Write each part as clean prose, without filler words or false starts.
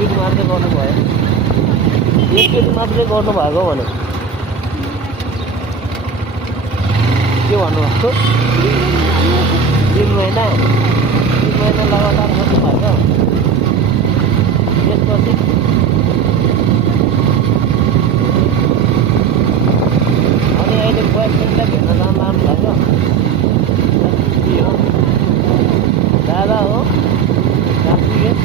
एकचोटि मात्रै गर्नुभयो एकचोटि मात्रै गर्नुभएको भने के भन्नुभएको 3 महिना लगातार गर्नुभएको त्यसपछि अनि अहिले बोयफ्रेन्डलाई भेट्न जानु लाग्यो के हो दादा हो कार्तिक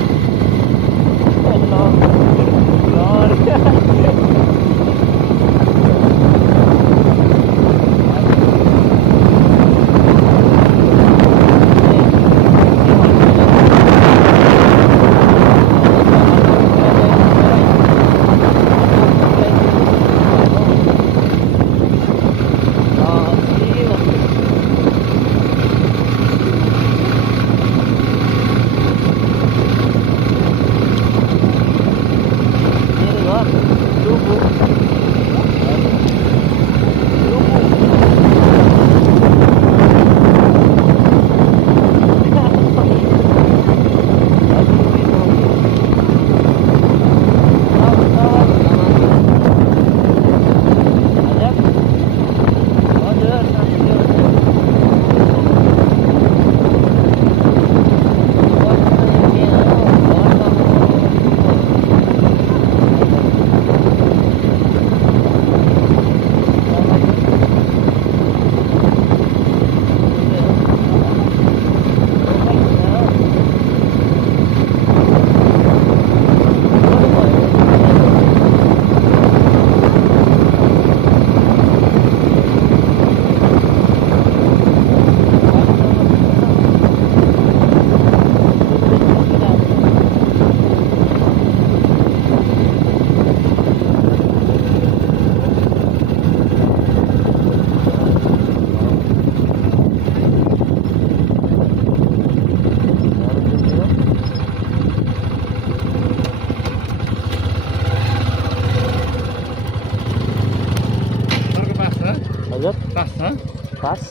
पास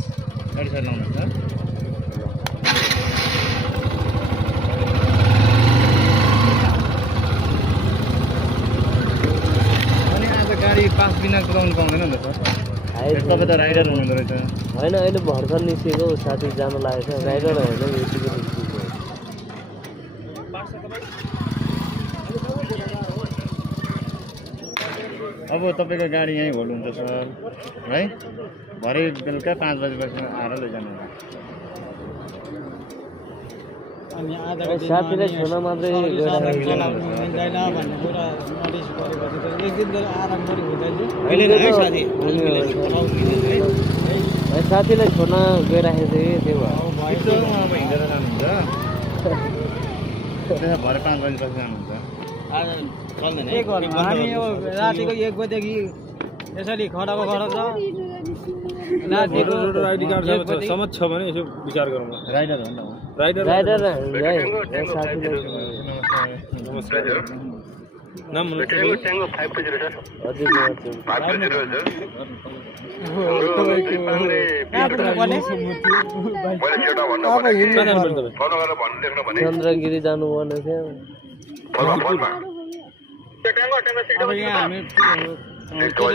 गाडी साइड लाउनुहुन्छ अनि आज गाडी पास बिना कुदाउनु पाउँदैन नि त सर तपाईँ त राइडर हुनुहुँदो रहेछ होइन अहिले भर्खर निस्केको साथी जानु लागेको छ राइडर होइन यतिको निस्केको अब तपाईँको गाडी यहीँ होल्ड हुन्छ सर है भरे बेलुका 5 बजेपछि आएर लैजानु साथीलाई छोन मात्रै साथीलाई छोन गइराखेको थियो त्यो भयो अब हिँडेर जानुहुन्छ भरे 5 बजेपछि जानुहुन्छ हामी यो रातिको 1 बजेदेखि यसरी खडाको खडा छ आइडी कार्ड समझ छ भने यसो विचार गरौँ राइडर हो नि राइडर नाम ट्याङ्गो 520 सर हजुर 520 हजुर चन्द्रगिरी जानुपर्ने थियो अब यहाँ हामी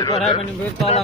पढाइ पनि तल